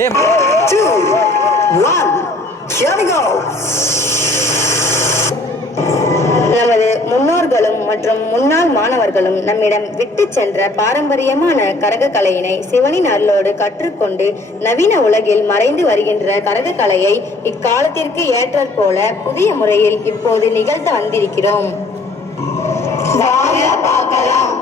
A 2, 1, here we go. நமது முன்னோர்களும் மற்றும் முன்னாள் மாணவர்களும் நம்மிடம் விட்டு சென்ற பாரம்பரியமான கரக கலையினை சிவனின் அருளோடு கற்றுக்கொண்டு நவீன உலகில் மறைந்து வருகின்ற கரக கலையை இக்காலத்திற்கு ஏற்றற்போல புதிய முறையில் இப்போது நிகழ்த்த வந்திருக்கிறோம். வாங்க பார்க்கலாம்.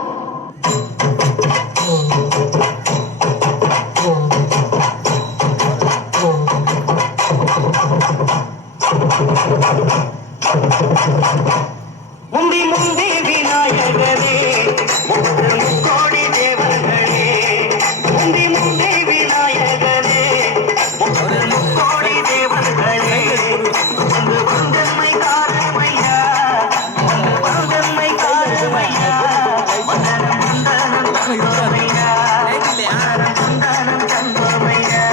முந்தி முந்தி விநாயகரே கோடி தேவர்களே, முந்தி முந்தி விநாயகரே கோடி தேவர்களே, வந்தன்மை காரமையா, வந்தன்மை காரமையா, வந்தனம் வந்தனம் தந்தோமையா, வந்தனம் தந்தோமையா.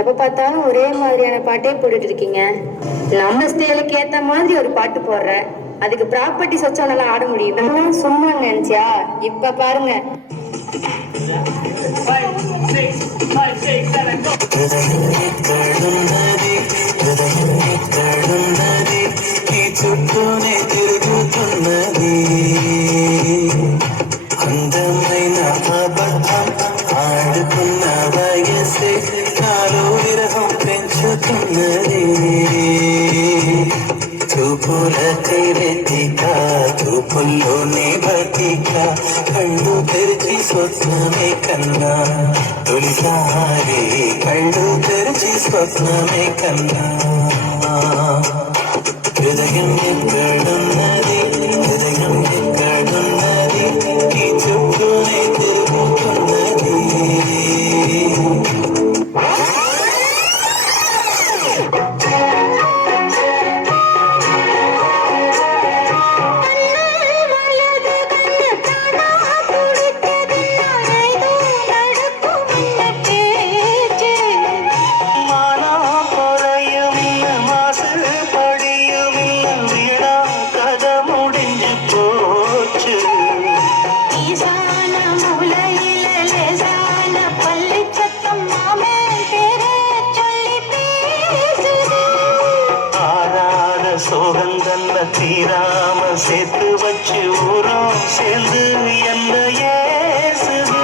எப்ப பார்த்தாலும் ஒரே மாதிரியான பாட்டே போட்டுட்டு இருக்கீங்க. நம்ம ஸ்டைலுக்கு ஏத்த மாதிரி ஒரு பாட்டு போடுறேன், அதுக்கு ப்ராப்பர்ட்டி சொச்சானெல்லாம் ஆட முடியும். சும்மா நினைச்சியா? இப்ப பாருங்க. అందమైన అబద్ధం ఆడుకున్న వయసే నాలో విరహం పెంచుతున్నది. చూపులకై రెతిక, చూపుల్లోనే బతిక, కళ్ళు తెరిచి స్వప్నమే కన్నా, తొలిసారి కళ్ళు తెరిచి స్వప్నమే కన్నా. హృదయం ఎక్కడున్నది, హృదయం ఎక్కడున్నది, ఈ చుట్టూనే తిరుగుతున్నది. சோகங்கள்ல தீராம சேர்த்து வச்சு ஊரும் சேர்ந்து என்ன ஏசுது.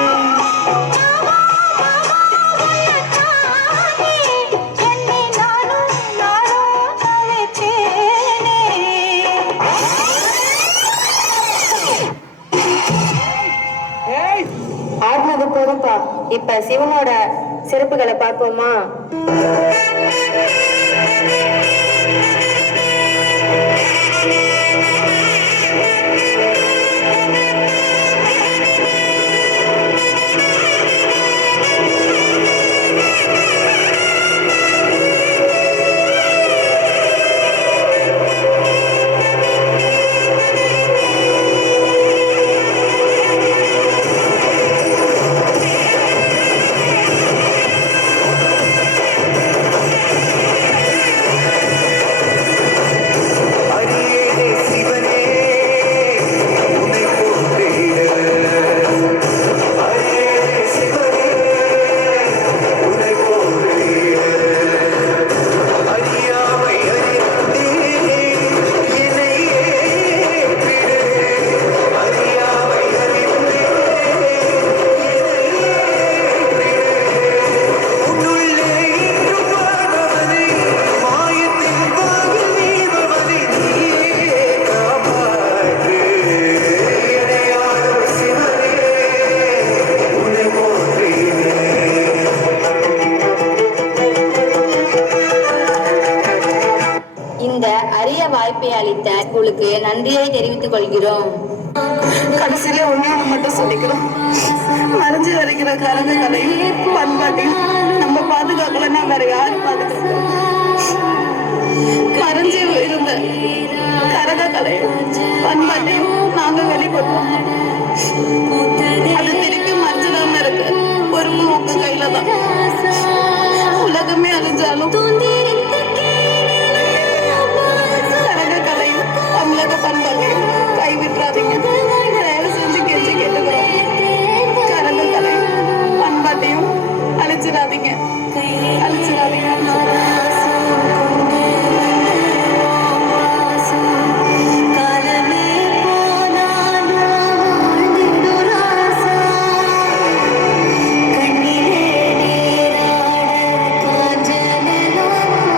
ஆடினது போதும்பா, இப்ப சிவனோட சிறப்புகளை பார்ப்போமா? வாய்ப்பை அளித்த உங்களுக்கு நன்றியை தெரிவித்துக் கொள்கிறோம். கடைசியில ஒண்ணு மட்டும் சொல்லிக்கிறோம், மறைஞ்சு வருகிற கரக கலையும் பண்பாட்டையும் நம்ம பாதுகாக்கலன்னா வேற யாரு பாதுகாக்கிறோம்? மறைஞ்சு இருந்த கரக கலையும் பண்பாட்டையும் நாங்க வெளிப்படுறோம். அது திருப்பி மறைஞ்சிடாம இருக்கு பொறுப்பு உங்க கையில தான்.